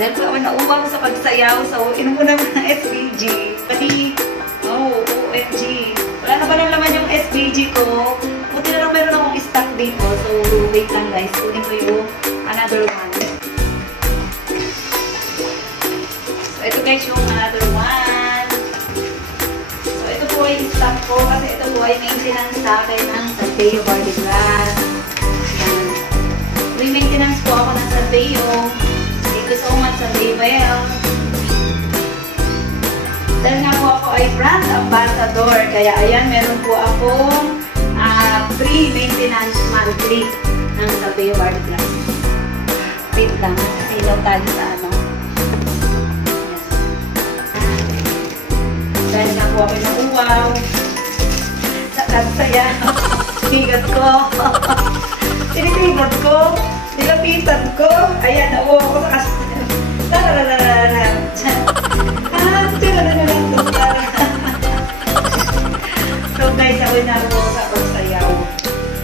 Dahil po ako nauwang sa pagsayaw, so inom ko naman ng SBG. Pati, OMG. Wala na ba lang naman yung SBG ko? Buti na lang meron akong stock dito. So, wait lang guys. Kunin ko yung another one. So, ito guys yung another one. So, ito po ay stock ko kasi ito po ay maintenance sa akin ng Salveo Body Glass. May maintenance po ako ng Salveo. Thank you so much, Salveo. Dahil nga po ako ay brand ambassador. Kaya ayan, meron po akong free maintenance monthly ng Salveo Body Glass. Wait lang, silaw tayo sa ano. Dahil nga po ako nauwaw. Sa kasaya. Tigat ko. Tinitigat ko. Nilapitan ko. Ayan, nauwaw ko sa kasaya. Tararararara. So guys, ako'y naruwa sa pagsayaw.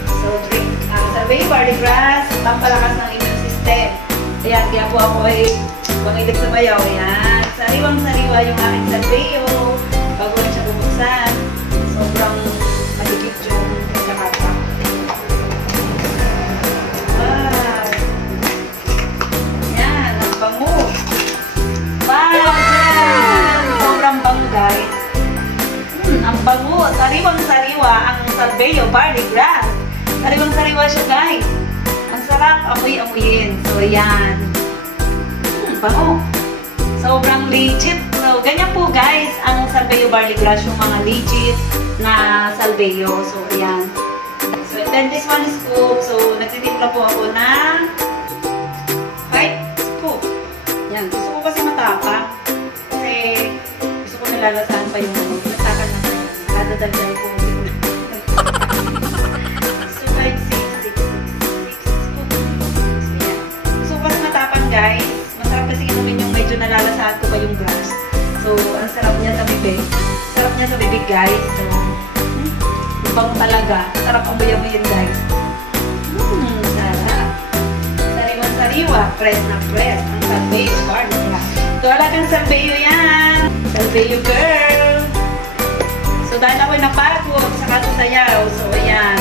So drink ang Salveo Body Glass, pampalakas ng immune system. Ayan, kaya po ako ay pangilig sa bayaw. Ayan, sariwang-sariwa yung aking Salveo. Bago rin siya bubuksan. Sobrang maligit yung pinakata. Wow! Ayan, ang bango. Wow! Sobrang bango guys. Ang bango. Sariwang-sariwa ang Salveo Body Glass. Sariwang-sariwa siya guys. Ang sarap amoy-amoyin. So yan. Bango. Sobrang legit. So ganyan po guys ang Salveo Body Glass. Yung mga legit na Salveo. So yan. So then this one is scoop. So nagtitimpla po ako ng 5 scoop. Yan. Gusto ko kasi matapang. Kasi gusto ko nilalasahan pa yung nagtakan na tayo. Kadadagdag ko. So 5, 6 scoop. So yan. Gusto ko kasi matapang guys. Masarap kasi inumin yung medyo nalalasahan ko pa yung glass. So ang sarap niya sa bibig. Sarap niya sa bibig guys. So, ibang talaga. Sarap ang buya-buyin guys. Sarap. Sariwa-sariwa. Press na press. Ang Salveo Body Glass. So, alagang Salveo yan. Salveo girl. So, dahil ako'y napagod sa katusayaw. So, ayan.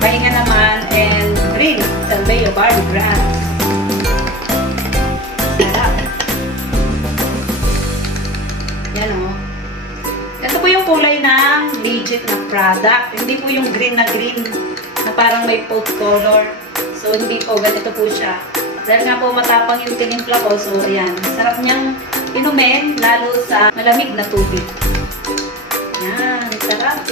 Pahinga naman and drink Salveo Body Glass. Sarap. Yan o. Ito po yung kulay ng legit na product. Hindi po yung green na parang may pot color. So, hindi po. Ganito po siya. Dahil nga po matapang yung tinimpla ko. So, ayan. Sarap niyang inumin, lalo sa malamig na tubig. Ayan. Sarap.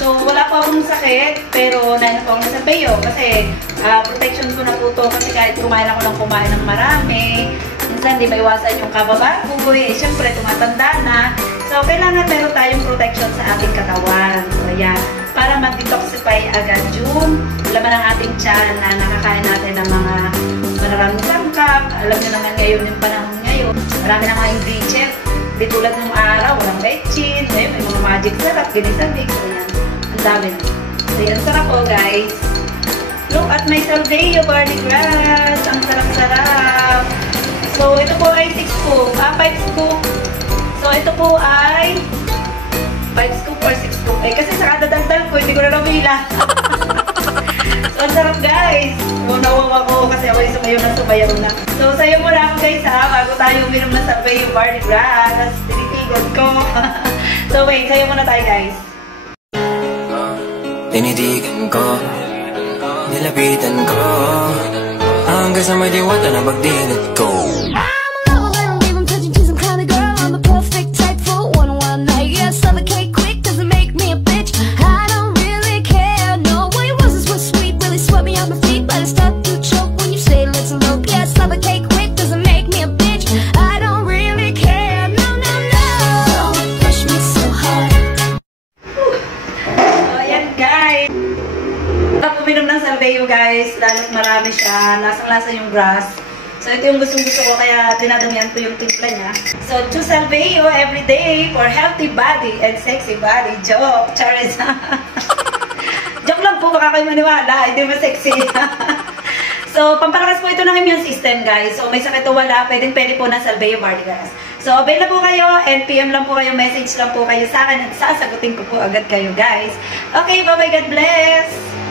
So, wala pa akong sakit. Pero, nahin po akong Salveo. Kasi, protection ko na po to. Kasi kahit kumain ako ng kumain ng marami, minsan di maiwasan yung kabababoy. Siyempre, tumatanda na. So, kailangan meron tayong protection sa ating katawan. So, ayan. Para mag-detoxify agad yung laman ng ating tiyan na nakakain natin ng mga maraming sangkap. Alam nyo naman ngayon yung panahon ngayon. Marami na mga ingredient. Di tulad ng araw, walang bechin. Ngayon, may mga magic sarap, ginisabik. So, ayan. Ang dami na. So, ayan. Sarap po, guys. Look at my Salveo Body Glass. Ang sarap-sarap. So, ito po ay 6 scoop. 5 scoop. So, ito po ay 5 scoop or 6 scoop. Eh, kasi sa kadadagdag ko, hindi ko na nabila. So, ang sarap guys. So, nawawa ko kasi ako yung sumayaw na. So, sayo muna ako guys ha, bago tayo uminom ng Salveo Body Glass. Tinitigon ko. So, wait, sayo muna tayo guys. Tinitigan ko, nilapitan ko, hanggang sa may diwata na magdilat ko. Salveo guys, lalo't marami siya, lasang-lasa yung grass. So ito yung gustong-gusto ko, kaya dinadamihan ko yung timpla niya. So to Salveo everyday for healthy body and sexy body. Joke, Charis. Joke lang po, baka kayo maniwala, hindi mo sexy. So So, pampalakas po ito ng immune system, guys. So, may sakit o wala, pwede po ng Salveo Vargas. So, available po kayo, NPM lang po kayo, message lang po kayo sa akin at sasagutin ko po agad kayo, guys. Okay, bye-bye, God bless!